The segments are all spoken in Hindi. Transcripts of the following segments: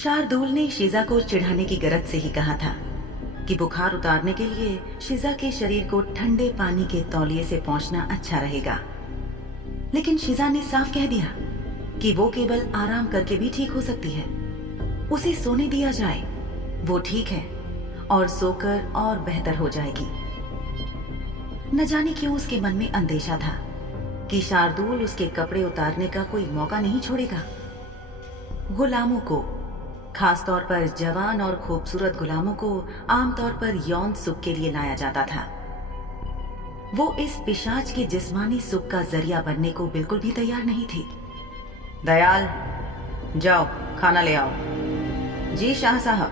शार्दुल ने शिजा को चिढ़ाने की गरज से ही कहा था कि बुखार उतारने के लिए शिजा के शरीर को ठंडे पानी के तौलिए से पोंछना अच्छा रहेगा। लेकिन शिजा ने साफ कह दिया कि वो केवल आराम करके भी ठीक हो सकती है। उसे सोने दिया जाए, वो ठीक है और सोकर और बेहतर हो जाएगी। न जाने क्यों उसके मन में अंदेशा था कि शार्दुल उसके कपड़े उतारने का कोई मौका नहीं छोड़ेगा। गुलामों को, खासतौर पर जवान और खूबसूरत गुलामों को आमतौर पर यौन सुख के लिए लाया जाता था। वो इस पिशाच के जिस्मानी सुख का जरिया बनने को बिल्कुल भी तैयार नहीं थी। दयाल, जाओ खाना ले आओ। जी शाह साहब।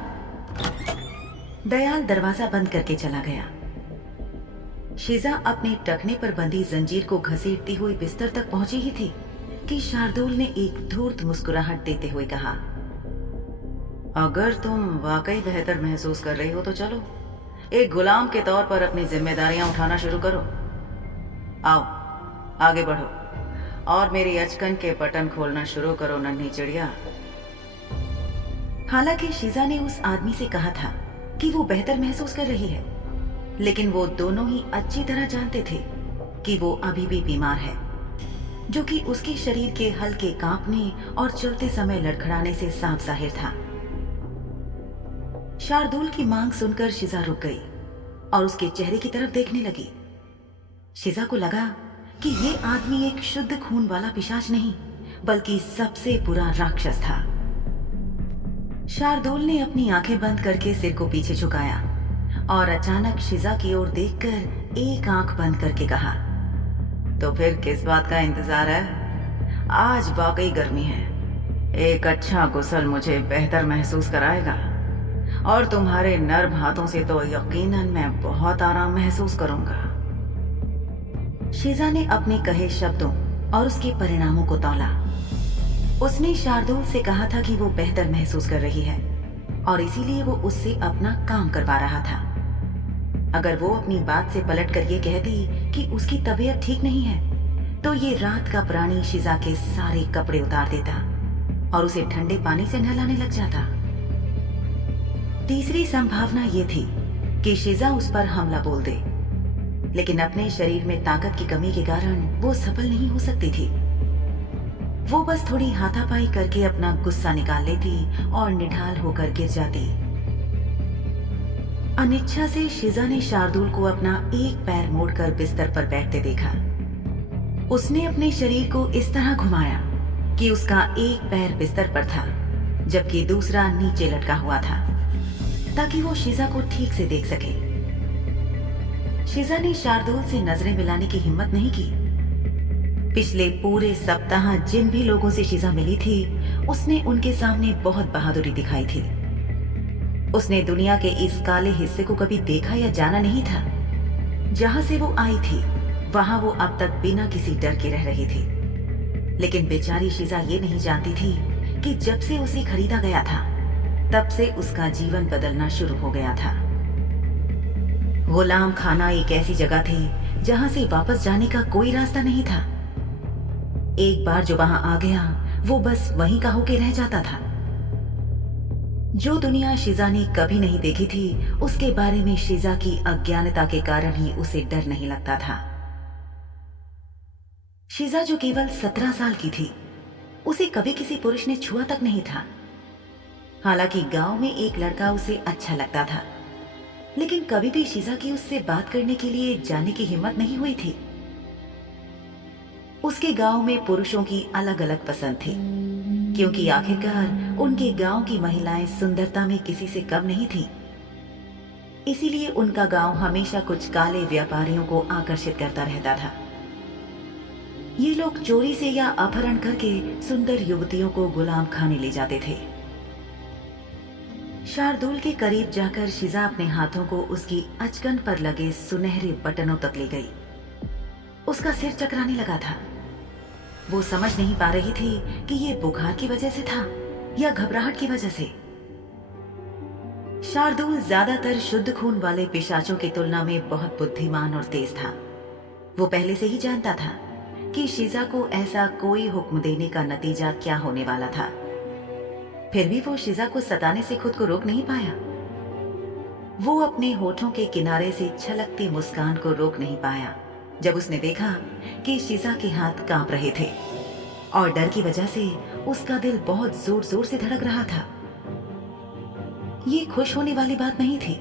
दयाल दरवाजा बंद करके चला गया। शिजा अपने टखने पर बंधी जंजीर को घसीटती हुई बिस्तर तक पहुंची ही थी कि शार्दुल ने एक धूर्त मुस्कुराहट देते हुए कहा, अगर तुम वाकई बेहतर महसूस कर रही हो तो चलो, एक गुलाम के तौर पर अपनी जिम्मेदारियां उठाना शुरू करो। आओ आगे बढ़ो और मेरी अचकन के बटन खोलना शुरू करो नन्ही चिड़िया। हालांकि शिजा ने उस आदमी से कहा था कि वो बेहतर महसूस कर रही है, लेकिन वो दोनों ही अच्छी तरह जानते थे कि वो अभी भी बीमार है, जो कि उसके शरीर के हल्के कांपने और चलते समय लड़खड़ाने से साफ जाहिर था। शार्दुल की मांग सुनकर शिजा रुक गई और उसके चेहरे की तरफ देखने लगी। शिजा को लगा कि ये आदमी एक शुद्ध खून वाला पिशाच नहीं, बल्कि सबसे बुरा राक्षस था। शार्दुल ने अपनी आंखें बंद करके सिर को पीछे झुकाया और अचानक शिजा की ओर देखकर एक आंख बंद करके कहा, तो फिर किस बात का इंतजार है? आज वाकई गर्मी है। एक अच्छा गुस्ल मुझे बेहतर महसूस कराएगा और तुम्हारे नर्म हाथों से तो यकीनन मैं बहुत आराम महसूस करूंगा। शिजा ने अपने कहे शब्दों और उसके परिणामों को तौला। उसने शार्दुल से कहा था कि वो बेहतर महसूस कर रही है और इसीलिए वो उससे अपना काम करवा रहा था। अगर वो अपनी बात से पलट कर ये कहती कि उसकी तबीयत ठीक नहीं है, तो ये रात का प्राणी शिजा के सारे कपड़े उतार देता और उसे ठंडे पानी से नहलाने लग जाता। तीसरी संभावना ये थी कि शिजा उस पर हमला बोल दे, लेकिन अपने शरीर में ताकत की कमी के कारण वो सफल नहीं हो सकती थी। वो बस थोड़ी हाथापाई करके अपना गुस्सा निकाल लेती और निढाल होकर गिर जाती। अनिच्छा से शिजा ने शार्दुल को अपना एक पैर मोड़कर बिस्तर पर बैठते देखा। उसने अपने शरीर को इस तरह घुमाया कि उसका एक पैर बिस्तर पर था जबकि दूसरा नीचे लटका हुआ था, ताकि वो शिजा को ठीक से देख सके। शिजा ने शार्दुल से नजरें मिलाने की हिम्मत नहीं की। पिछले पूरे सप्ताह जिन भी लोगों से शिजा मिली थी, उसने उनके सामने बहुत बहादुरी दिखाई थी। उसने दुनिया के इस काले हिस्से को कभी देखा या जाना नहीं था। जहां से वो आई थी, वहां वो अब तक बिना किसी डर के रह रही थी। लेकिन बेचारी शिजा ये नहीं जानती थी कि जब से उसे खरीदा गया था, तब से उसका जीवन बदलना शुरू हो गया था। गुलाम खाना एक ऐसी जगह थी जहां से वापस जाने का कोई रास्ता नहीं था। एक बार जो वहां आ गया, वो बस वहीं का होके रह जाता था। जो दुनिया शिजा ने कभी नहीं देखी थी, उसके बारे में शिजा की अज्ञानता के कारण ही उसे डर नहीं लगता था। शिजा जो केवल 17 साल की थी, उसे कभी किसी पुरुष ने छुआ तक नहीं था। हालांकि गांव में एक लड़का उसे अच्छा लगता था, लेकिन कभी भी शिजा की उससे बात करने के लिए जाने की हिम्मत नहीं हुई थी। उसके गांव में पुरुषों की अलग अलग पसंद थी, क्योंकि आखिरकार उनके गांव की महिलाएं सुंदरता में किसी से कम नहीं थी। इसीलिए उनका गांव हमेशा कुछ काले व्यापारियों को आकर्षित करता रहता था। ये लोग चोरी से या अपहरण करके सुंदर युवतियों को गुलाम खाने ले जाते थे। शार्दुल के करीब जाकर शिजा अपने हाथों को उसकी अचकन पर लगे सुनहरे बटनों तक ले गई। उसका सिर चकराने लगा था। वो समझ नहीं पा रही थी कि ये बुखार की वजह से था या घबराहट की वजह से। शार्दुल ज्यादातर शुद्ध खून वाले पिशाचों की तुलना में बहुत बुद्धिमान और तेज था। वो पहले से ही जानता था कि शिजा को ऐसा कोई हुक्म देने का नतीजा क्या होने वाला था। फिर भी वो शिजा को सताने से खुद को रोक नहीं पाया। वो अपने होठों के किनारे से छलकती मुस्कान को रोक नहीं पाया जब उसने देखा कि शिजा के हाथ कांप रहे थे और डर की वजह से उसका दिल बहुत जोर जोर से धड़क रहा था। ये खुश होने वाली बात नहीं थी,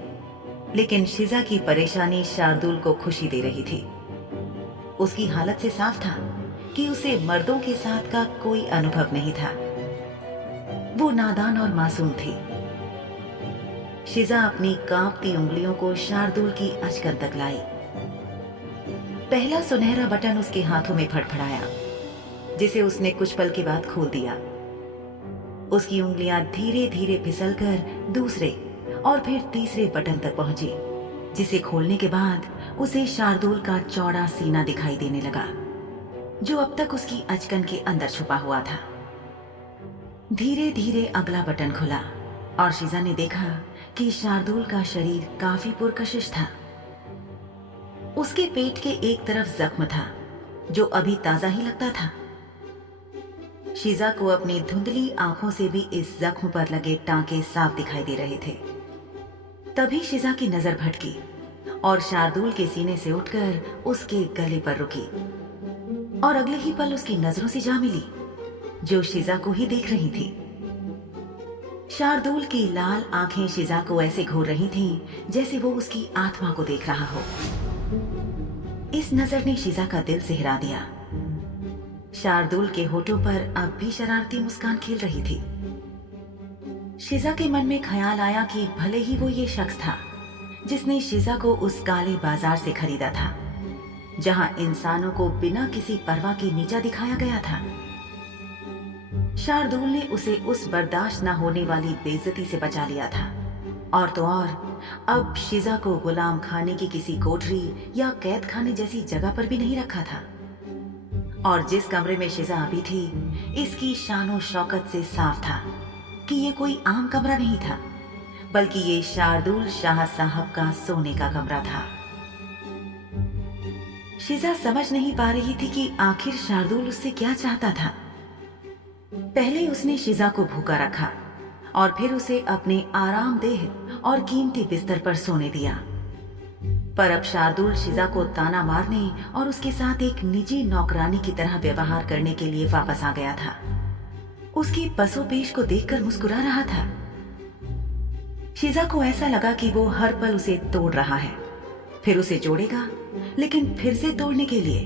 लेकिन शिजा की परेशानी शार्दुल को खुशी दे रही थी। उसकी हालत से साफ था कि उसे मर्दों के साथ का कोई अनुभव नहीं था। वो नादान और मासूम थी। शिजा अपनी कांपती उंगलियों को शार्दुल की अचकन तक लाई। पहला सुनहरा बटन उसके हाथों में फड़फड़ाया, जिसे उसने कुछ पल के बाद खोल दिया। उसकी उंगलियां धीरे धीरे फिसलकर दूसरे और फिर तीसरे बटन तक पहुंची, जिसे खोलने के बाद उसे शार्दुल का चौड़ा सीना दिखाई देने लगा, जो अब तक उसकी अचकन के अंदर छुपा हुआ था। धीरे धीरे अगला बटन खुला और शिजा ने देखा कि शार्दुल का शरीर काफी पुरकशिश था। उसके पेट के एक तरफ जख्म था, जो अभी ताजा ही लगता था। शिजा को अपनी धुंधली आंखों से भी इस जख्म पर लगे टांके साफ दिखाई दे रहे थे। तभी शिजा की नजर भटकी और शार्दुल के सीने से उठकर उसके गले पर रुकी और अगले ही पल उसकी नजरों से जा मिली, जो शिजा को ही देख रही थी। शार्दुल की लाल आंखें शिजा को ऐसे घूर रही थीं जैसे वो उसकी आत्मा को देख रहा हो। इस नजर ने शिजा का दिल सिहरा दिया। शार्दुल के होठों पर अब भी शरारती मुस्कान खिल रही थी। शिजा के मन में ख्याल आया कि भले ही वो ये शख्स था जिसने शिजा को उस काले बाजार से खरीदा था, जहां इंसानों को बिना किसी परवाह के नीचा दिखाया गया था। शार्दुल ने उसे उस बर्दाश्त न होने वाली बेइज्जती से बचा लिया था, और तो और अब शिजा को गुलाम खाने की किसी कोठरी या कैद खाने जैसी जगह पर भी नहीं रखा था। और जिस कमरे में शिजा अभी थी, इसकी शानो शौकत से साफ था कि ये कोई आम कमरा नहीं था, बल्कि ये शार्दुल शाह साहब का सोने का कमरा था। शिजा समझ नहीं पा रही थी कि आखिर शार्दुल उससे क्या चाहता था। पहले उसने शिजा को भूखा रखा और फिर उसे अपने आरामदेह और कीमती बिस्तर पर सोने दिया। पर अब शार्दुल शिजा को ताना मारने और उसके साथ एक निजी नौकरानी की तरह व्यवहार करने के लिए वापस आ गया था। उसकी पसोपेश को देखकर मुस्कुरा रहा था। शिजा को ऐसा लगा कि वो हर पल उसे तोड़ रहा है, फिर उसे जोड़ेगा, लेकिन फिर से तोड़ने के लिए।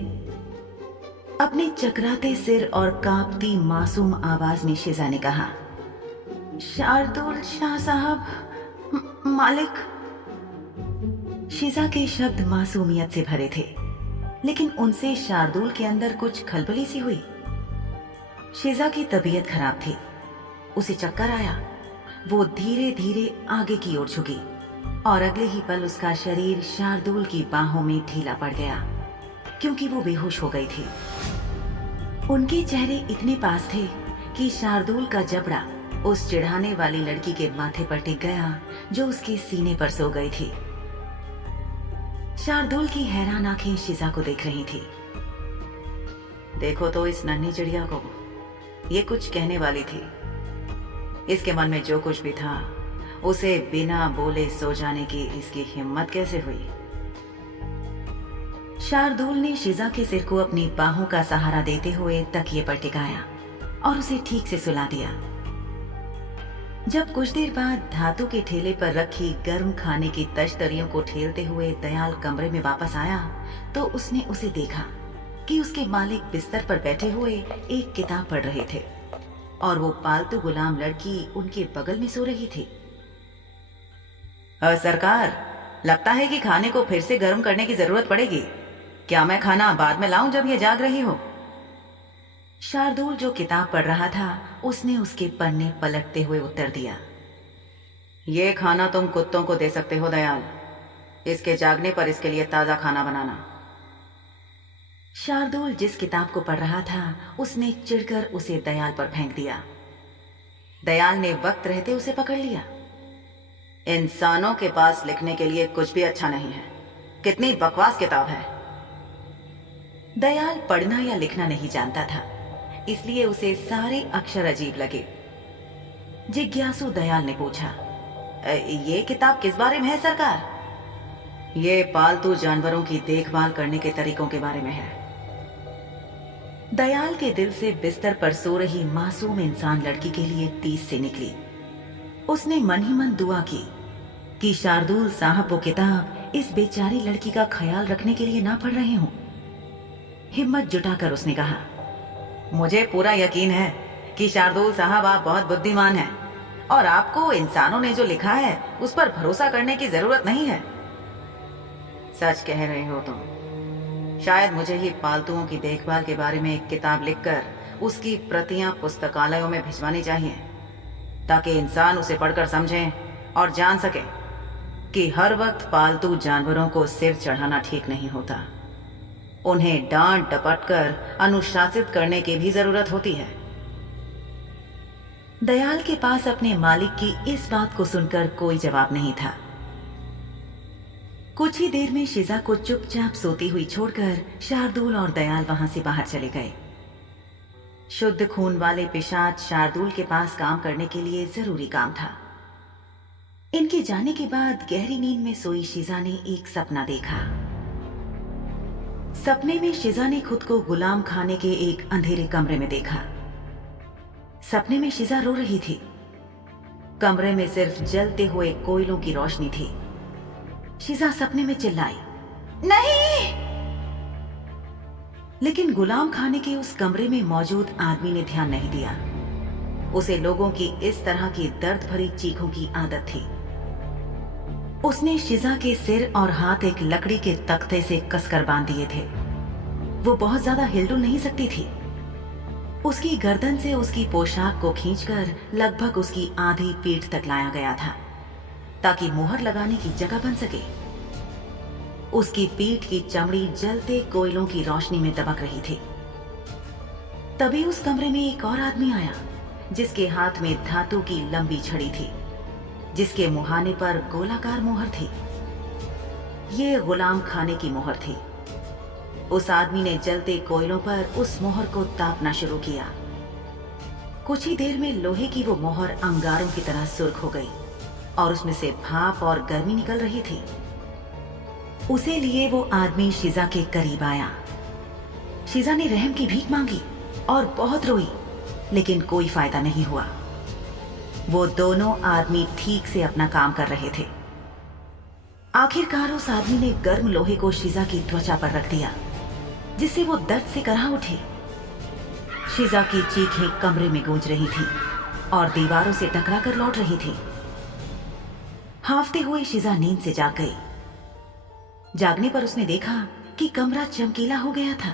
अपने चकराते सिर और कांपती मासूम आवाज में शिजा ने कहा, शार्दुल शाह साहब, मालिक। शिजा के शब्द मासूमियत से भरे थे, लेकिन उनसे शार्दुल के अंदर कुछ खलबली सी हुई। शिजा की तबीयत खराब थी, उसे चक्कर आया। वो धीरे धीरे आगे की ओर झुकी और अगले ही पल उसका शरीर शार्दुल की बाहों में ढीला पड़ गया, क्योंकि वो बेहोश हो गई थी। उनके चेहरे इतने पास थे कि शार्दुल का जबड़ा उस चिढ़ाने वाली लड़की के माथे पर टिक गया, जो उसके सीने पर सो गई थी। शार्दुल की हैरान आंखें शिजा को देख रही थी। देखो तो इस नन्ही चिड़िया को, ये कुछ कहने वाली थी। इसके मन में जो कुछ भी था, उसे बिना बोले सो जाने की इसकी हिम्मत कैसे हुई? शार्दुल ने शिजा के सिर को अपनी बाहों का सहारा देते हुए तकिए पर टिकाया और उसे ठीक से सुला दिया। जब कुछ देर बाद धातु के ठेले पर रखी गर्म खाने की तश्तरियों को ठेलते हुए दयाल कमरे में वापस आया, तो उसने उसे देखा कि उसके मालिक बिस्तर पर बैठे हुए एक किताब पढ़ रहे थे और वो पालतू गुलाम लड़की उनके बगल में सो रही थी। सरकार, लगता है कि खाने को फिर से गर्म करने की जरूरत पड़ेगी। क्या मैं खाना बाद में लाऊं जब ये जाग रही हो? शार्दुल जो किताब पढ़ रहा था, उसने उसके पन्ने पलटते हुए उत्तर दिया, ये खाना तुम कुत्तों को दे सकते हो दयाल। इसके जागने पर इसके लिए ताजा खाना बनाना। शार्दुल जिस किताब को पढ़ रहा था, उसने चिढ़कर उसे दयाल पर फेंक दिया। दयाल ने वक्त रहते उसे पकड़ लिया। इंसानों के पास लिखने के लिए कुछ भी अच्छा नहीं है। कितनी बकवास किताब है। दयाल पढ़ना या लिखना नहीं जानता था, इसलिए उसे सारे अक्षर अजीब लगे। जिज्ञासु दयाल ने पूछा। ये किताब किस बारे में है सरकार? ये पालतू जानवरों की देखभाल करने के तरीकों के बारे में है। दयाल के दिल से बिस्तर पर सो रही मासूम इंसान लड़की के लिए टीस से निकली। उसने मन ही मन दुआ की कि शार्दुल साहब वो किताब इस बेचारी लड़की का ख्याल रखने के लिए ना पढ़ रहे हों। हिम्मत जुटाकर उसने कहा, मुझे पूरा यकीन है कि शार्दुल साहब आप बहुत बुद्धिमान हैं और आपको इंसानों ने जो लिखा है उस पर भरोसा करने की जरूरत नहीं है। सच कह रहे हो तुम। शायद मुझे ही पालतुओं की देखभाल के बारे में एक किताब लिखकर उसकी प्रतियां पुस्तकालयों में भिजवानी चाहिए, ताकि इंसान उसे पढ़कर समझें और जान सके कि हर वक्त पालतू जानवरों को सिर चढ़ाना ठीक नहीं होता। उन्हें डांट डपट कर अनुशासित करने की भी जरूरत होती है। दयाल के पास अपने मालिक की इस बात को सुनकर कोई जवाब नहीं था। कुछ ही देर में शिजा को चुपचाप सोती हुई छोड़कर शार्दुल और दयाल वहां से बाहर चले गए। शुद्ध खून वाले पिशाच शार्दुल के पास काम करने के लिए जरूरी काम था। इनके जाने के बाद गहरी नींद में सोई शिजा ने एक सपना देखा। सपने में शिजा ने खुद को गुलाम खाने के एक अंधेरे कमरे में देखा। सपने में शिजा रो रही थी। कमरे में सिर्फ जलते हुए कोयलों की रोशनी थी। शिजा सपने में चिल्लाई, नहीं! लेकिन गुलाम खाने के उस कमरे में मौजूद आदमी ने ध्यान नहीं दिया। उसे लोगों की इस तरह की दर्द भरी चीखों की आदत थी। उसने शिजा के सिर और हाथ एक लकड़ी के तख्ते से कसकर बांध दिए थे। वो बहुत ज्यादा हिलडुल नहीं सकती थी। उसकी गर्दन से उसकी पोशाक को खींचकर लगभग उसकी आधी पीठ तक लाया गया था, ताकि मुहर लगाने की जगह बन सके। उसकी पीठ की चमड़ी जलते कोयलों की रोशनी में दबक रही थी। तभी उस कमरे में एक और आदमी आया, जिसके हाथ में धातु की लंबी छड़ी थी, जिसके मुहाने पर गोलाकार मोहर थी। ये गुलाम खाने की मोहर थी। उस आदमी ने जलते कोयलों पर उस मोहर को तापना शुरू किया। कुछ ही देर में लोहे की वो मोहर अंगारों की तरह सुर्ख हो गई और उसमें से भाप और गर्मी निकल रही थी। उसे लिए वो आदमी शिजा के करीब आया। शिजा ने रहम की भीख मांगी और बहुत रोई, लेकिन कोई फायदा नहीं हुआ। वो दोनों आदमी ठीक से अपना काम कर रहे थे। आखिरकार उस आदमी ने गर्म लोहे को शिजा की त्वचा पर रख दिया, जिससे वो दर्द से कराह उठी। शिजा की चीखें कमरे में गूंज रही थी और दीवारों से टकराकर लौट रही थी। हांफते हुए शिजा नींद से जाग गई। जागने पर उसने देखा कि कमरा चमकीला हो गया था,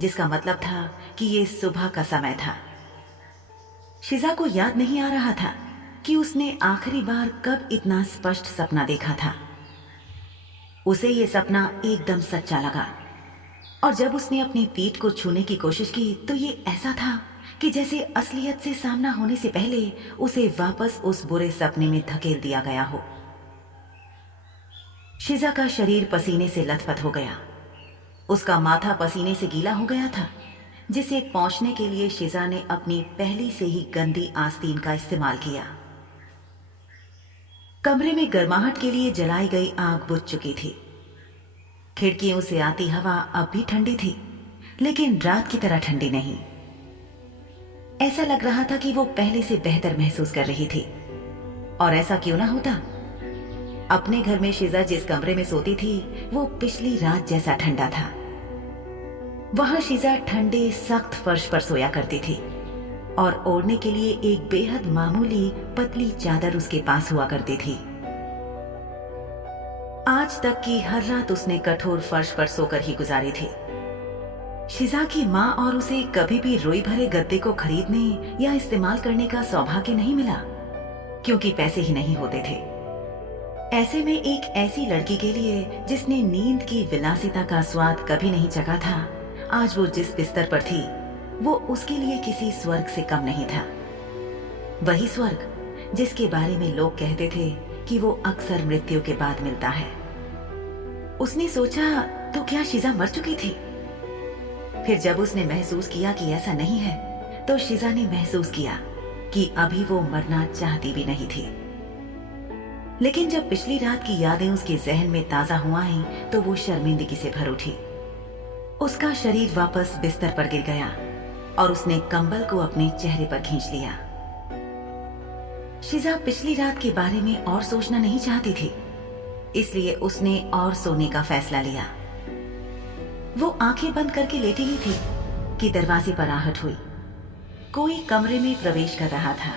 जिसका मतलब था कि ये सुबह का समय था। शिजा को याद नहीं आ रहा था कि उसने आखिरी बार कब इतना स्पष्ट सपना देखा था। उसे ये सपना एकदम सच्चा लगा, और जब उसने अपनी पीठ को छूने की कोशिश की तो ये ऐसा था कि जैसे असलियत से सामना होने से पहले उसे वापस उस बुरे सपने में धकेल दिया गया हो। शिजा का शरीर पसीने से लथपथ हो गया। उसका माथा पसीने से गीला हो गया था, जिसे पोंछने के लिए शिजा ने अपनी पहली से ही गंदी आस्तीन का इस्तेमाल किया। कमरे में गर्माहट के लिए जलाई गई आग बुझ चुकी थी। खिड़कियों से आती हवा अब भी ठंडी थी, लेकिन रात की तरह ठंडी नहीं। ऐसा लग रहा था कि वो पहले से बेहतर महसूस कर रही थी। और ऐसा क्यों ना होता? अपने घर में शिजा जिस कमरे में सोती थी वो पिछली रात जैसा ठंडा था। वहां शिजा ठंडे सख्त फर्श पर सोया करती थी और ओढ़ने के लिए एक बेहद मामूली पतली चादर उसके पास हुआ करती थी। आज तक की हर रात उसने कठोर फर्श पर सोकर ही गुजारी थी। शिजा की माँ और उसे कभी भी रोई भरे गद्दे को खरीदने या इस्तेमाल करने का सौभाग्य नहीं मिला, क्योंकि पैसे ही नहीं होते थे। ऐसे में एक ऐसी लड़की के लिए जिसने नींद की विलासिता का स्वाद कभी नहीं चखा था, आज वो जिस बिस्तर पर थी वो उसके लिए किसी स्वर्ग से कम नहीं था। वही स्वर्ग जिसके बारे में लोग कहते थे कि वो अक्सर मृत्यु के बाद मिलता है। उसने सोचा, तो क्या शिजा मर चुकी थी? फिर जब उसने महसूस किया कि ऐसा नहीं है, तो शिजा ने महसूस किया कि अभी वो मरना चाहती भी नहीं थी। लेकिन जब पिछली रात की यादें उसके जहन में ताजा हुआ आई तो वो शर्मिंदगी से भर उठी। उसका शरीर वापस बिस्तर पर गिर गया और उसने कंबल को अपने चेहरे पर खींच लिया। शिजा पिछली रात के बारे में और सोचना नहीं चाहती थी, इसलिए उसने और सोने का फैसला लिया। वो आंखें बंद करके लेटी ही थी कि दरवाजे पर आहट हुई। कोई कमरे में प्रवेश कर रहा था।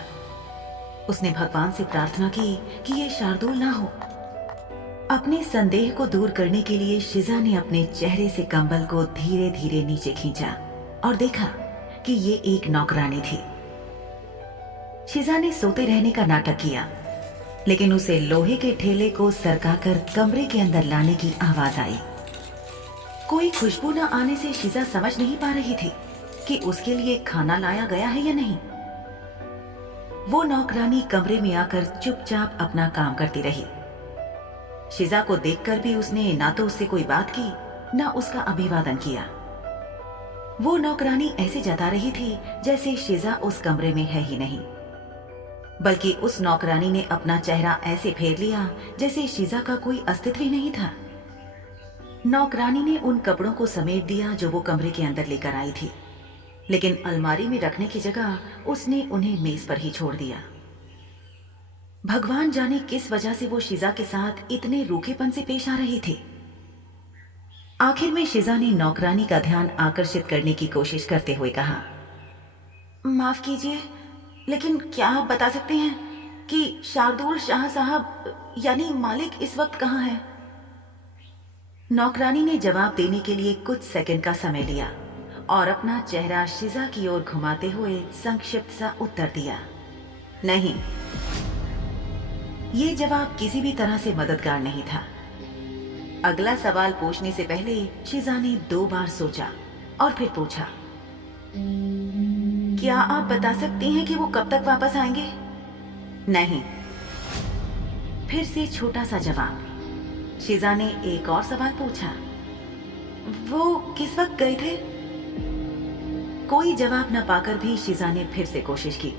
उसने भगवान से प्रार्थना की कि ये शार्दुल ना हो। अपने संदेह को दूर करने के लिए शिजा ने अपने चेहरे से कंबल को धीरे धीरे नीचे खींचा और देखा कि ये एक नौकरानी थी। शिजा ने सोते रहने का नाटक किया, लेकिन उसे लोहे के ठेले को सरकाकर कमरे के अंदर लाने की आवाज आई। कोई खुशबू न आने से शिजा समझ नहीं पा रही थी कि उसके लिए खाना लाया गया है या नहीं। वो नौकरानी कमरे में आकर चुपचाप अपना काम करती रही। शिजा को देखकर भी उसने ना तो उससे कोई बात की ना उसका अभिवादन किया। वो नौकरानी ऐसे जता रही थी जैसे शिजा उस कमरे में है ही नहीं, बल्कि उस नौकरानी ने अपना चेहरा ऐसे फेर लिया जैसे शिजा का कोई अस्तित्व ही नहीं था। नौकरानी ने उन कपड़ों को समेट दिया जो वो कमरे के अंदर लेकर आई थी, लेकिन अलमारी में रखने की जगह उसने उन्हें मेज पर ही छोड़ दिया। भगवान जाने किस वजह से वो शिजा के साथ इतने रूखेपन से पेश आ रही थी। आखिर में शिजा ने नौकरानी का ध्यान आकर्षित करने की कोशिश करते हुए कहा, माफ कीजिए, लेकिन क्या आप बता सकते हैं कि शार्दुल शाह साहब यानी मालिक इस वक्त कहाँ है? नौकरानी ने जवाब देने के लिए कुछ सेकंड का समय लिया और अपना चेहरा शिजा की ओर घुमाते हुए संक्षिप्त सा उत्तर दिया, नहीं। ये जवाब किसी भी तरह से मददगार नहीं था। अगला सवाल पूछने से पहले शिजा ने 2 बार सोचा और फिर पूछा, क्या आप बता सकती हैं कि वो कब तक वापस आएंगे? नहीं। फिर से छोटा सा जवाब। शिजा ने एक और सवाल पूछा, वो किस वक्त गए थे? कोई जवाब न पाकर भी शिजा ने फिर से कोशिश की।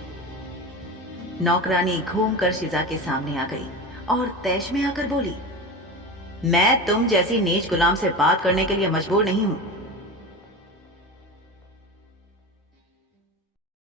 नौकरानी घूमकर शिजा के सामने आ गई और तैश में आकर बोली, मैं तुम जैसी नीच गुलाम से बात करने के लिए मजबूर नहीं हूं।